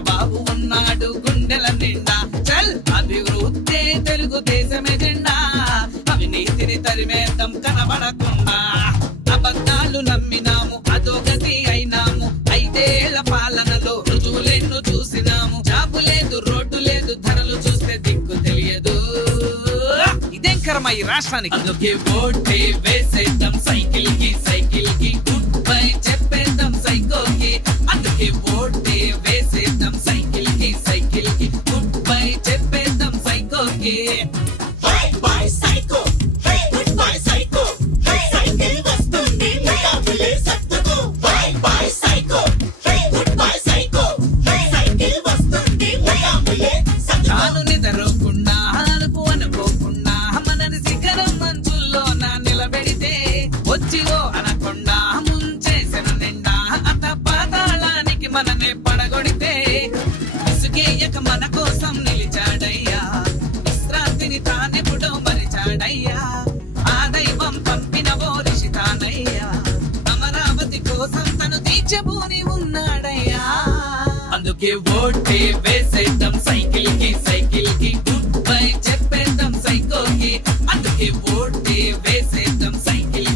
చంద్రబాబు ఉన్నాడు గుండెల నిండా చల్ అభివృద్ధి తెలుగుదేశమే జెండా అవినీతిని తరిమేద్దాం కనబడకుండా అబద్ధాలు నమ్మినాము అధోగతి అయినాము 5 ఏళ్ల పాలనలో రుజువులెన్నో చూసినాము జాబు లేదు రోడ్డు లేదు ధరలు చూస్తే దిక్కు తెలియదు ఇదేం కర్మ ఈ రాష్ట్రానికి అందుకే ఓటే వేసేద్దాం సైకిల్ కి గుడ్ బై చెప్పేద్దాం సైకోకి అందుకే ఓటే వేసేద్దాం సైకిల్ కి గుడ్ బై చెప్పేద్దాం సైకోకి bye bye psycho hey goodbye psycho hey cycle వస్తుంది ముకాబలే సత్తుకు bye bye psycho hey goodbye psycho hey cycle వస్తుంది ముకాబలే సత్తుకు తాను నిద్రకుండా అనుకు అనుకోకుండా మనని శిఖరం మంచుల్లో నా నిలబెడితే వచ్చివో అనకుండా ముంచేసిన నిండా అత పాతాళానికి మననే పడగొడితే ఇసుకేయక మన కోసం నిలిచాడయ్యా విశ్రాంతిని తానెప్పుడో మరిచాడయ్యా ఆ దైవం పంపిన ఓ ఋషి తానయ్యా అమరావతి కోసం తను తీర్చబూని ఉన్నాడయ్యా అందుకే ఓటే వేసేద్దాం సైకిల్ కి గుడ్ బై చెప్పేద్దాం సైకోకి అందుకే ఓటే వేసేద్దాం సైకిల్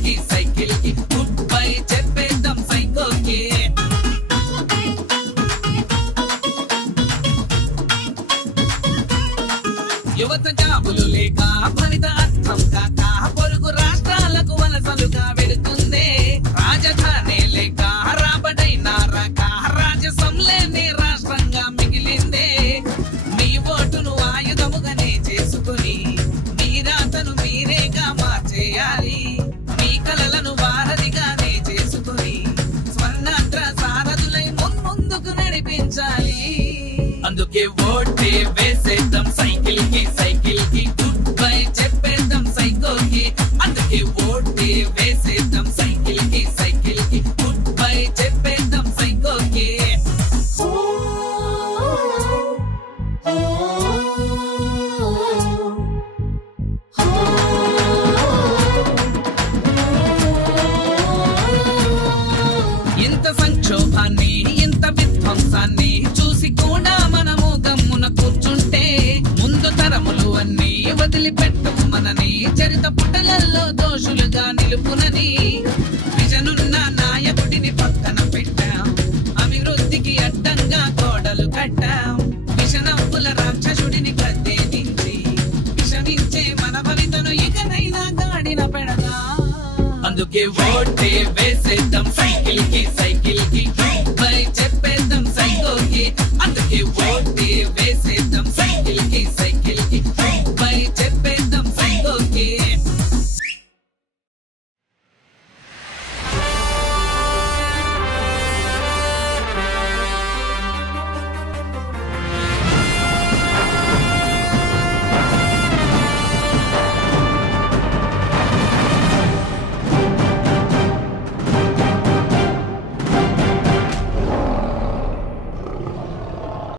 కి గుడ్ బై చెప్పేద్దాం సైకోకి యువత జాబులు లేక ఫలిత అర్థం కాక పొరుగు రాష్ట్రాలకు వలసలుగా వెళుతుంది రాజధాని లేక రాబడైనా రాక రాజసం లేని రాష్ట్రంగా మిగిలిందే మీ ఓటును ఆయుధముగానే చేసుకుని మీ రాతను మీరేగా మార్చేయాలి మీ కలలను వారధిగానే చేసుకుని స్వర్ణాంధ్ర సారథులై ముందుకు నడిపించాలి అందుకే ఓటే వేసేద్దాం సైకిల్ కి గుడ్ బై చెప్పేద్దాం సైకోకి అందుకే ఓటే వేసేద్దాం సైకిల్ కి గుడ్ బై చెప్పేద్దాం సైకోకి ఇంత సంక్షోభాన్ని ఇంత విధ్వంసాన్ని చూసి కూడా మనము గమ్మున కూర్చుంటే ముందు తరములు అన్ని వదిలిపెట్టము మనని చరిత పుటలలో దోషులుగా నిలుపునని విజనున్న నాయకుడిని పక్కన పెట్టాం అభివృద్ధికి అడ్డంగా గోడలు కట్టాం విషనవ్వుల రాక్షసుడిని గద్దెదించి విషమించే మన భవితను ఇకనైనా గాడిన పెడదాం అందుకే ఓటే వేసేద్దాం సైకిల్ కి